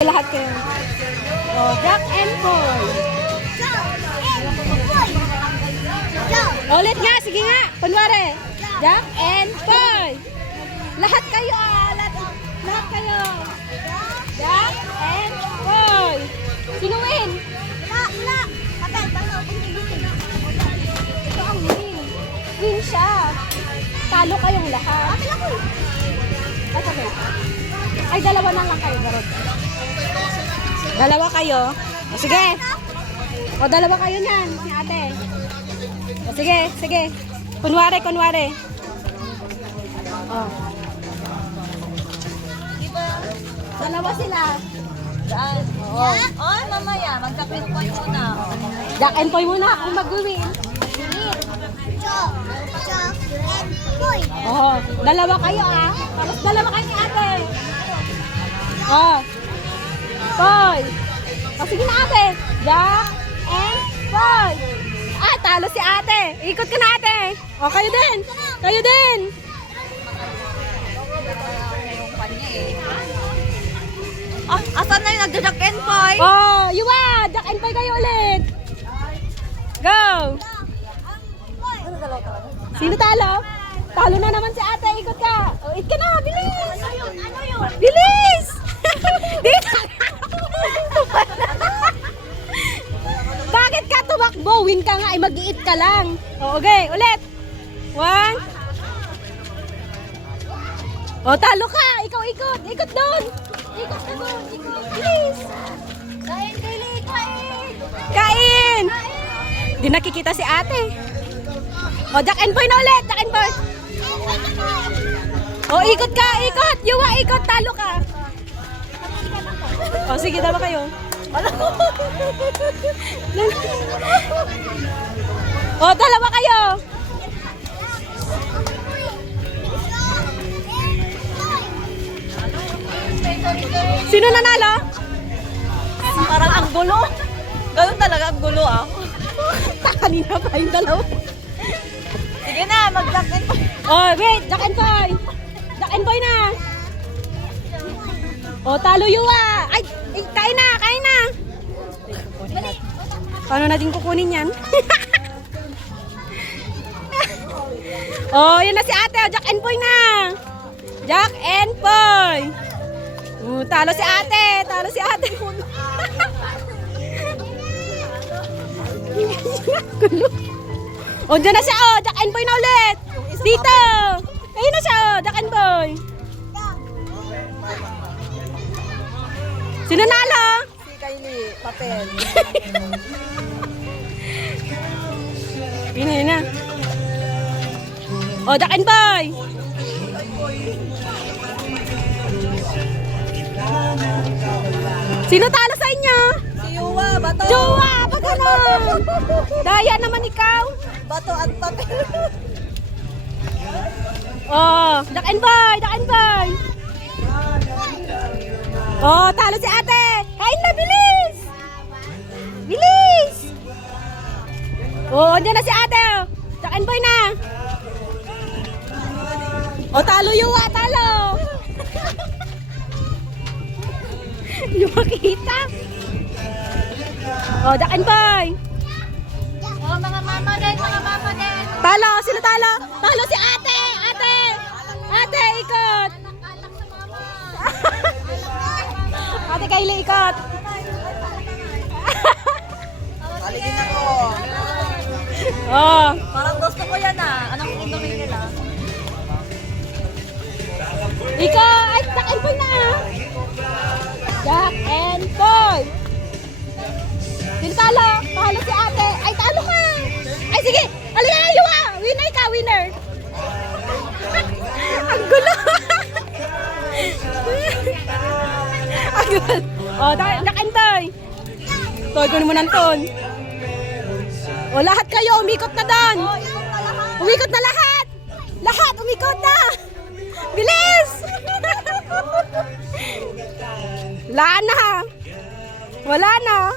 Lahat kayo. Oh, Jack and Paul. Ulit nga, sige nga. Kunwari. Jack and Paul. Lahat kayo lahat kayo. Jack and Paul. Sino win? Wala. Ito ang win. Win siya. Talo kayong lahat. Ay, dalawa na lang kayo, Garot. Dalawa kayo. O, sige. O, dalawa kayo niyan, ni ate. O, sige. Kunwari. O. Dalawa sila. Saan? Oo. Oh, mamaya. Magka-pinpoy muna. Jack and Poy muna kung mag-win. Oo. Dalawa kayo, ah. Tapos dalawa kayo ni ate. O. Poy. O, sige na ate. Jack and Poy. Ah, talo si ate. Ikot ka na ate. O, kayo din. Kayo din. Yung kanya eh. Asan na yung nagda-Jack and Poy? Oh, Yuwa! Jack and Poy kayo ulit. Go! Sino talo? Talo na naman si ate. Ikot ka. O, ikot ka na. Bilis! Ano yun? Bilis! Dito! Bakit ka tumakbo? Win ka nga. Ay, mag-iit ka lang. O, okay. Ulit. 1. O, talo ka. Ikaw ikot. Ikot doon. Ikot ka doon. Ikot. Bilis! Kain! Di nakikita si ate. O, Jack and Poy na ulit. Jack and Poy. O, ikot ka. Ikot. Yuwa, ikot. Talo ka. O, sige. Dalawa kayo. O, dalawa kayo. Sino nanalo? Parang ang gulo. Ganun talaga ang gulo ah. Kanina pa yung dalawa. Sige na, mag-Jack and Poy. Oh, wait. Jack and Poy. Jack and Poy na. O, talo Yuwa. Ay, kain na. Paano natin kukunin yan? Oh, yun na si ate. Jack and Poy na. Jack and Poy. Talo si ate. O, dyan na siya. O, Jack and Poy na ulit. Dito. Ayun na siya. O, Jack and Poy. Sino nalo? Si Kylie, papel. Yun na. O, Jack and Poy. Sino talo sa inyo? Si Yuwa, bato. Jowa, pag ganon. Daya naman ikaw. Bato at papel. Oh, Jack and Poy. Oh, talo si ate. Kain na, bilis. Oh, andyan na si ate. Jack and Poy na. Oh, talo Yuwa, talo. Hindi makita. Oh, Jack and Poy. Oh, mga mama din. Talo, sino talo? Talo si ate. Ate, ikot. Ate Kylie, ikot. Aligin ako. Oh. Parang gusto ko yan ah. Anong inumin nila? Ikaw, ay, Jack and Poy na. Jack and Poy. Sino talo? Talo si ate. Ay, talo ka. Ay, sige. Alika na, Yuwa. Winner ka, winner. Ang gulo. Ang gulo. Oh, Jack and Poy. Toy, kunin mo ng ton. O, lahat kayo, umikot na doon. Umikot na lahat. Lahat, umikot na. Bilis. Wala na. Wala na.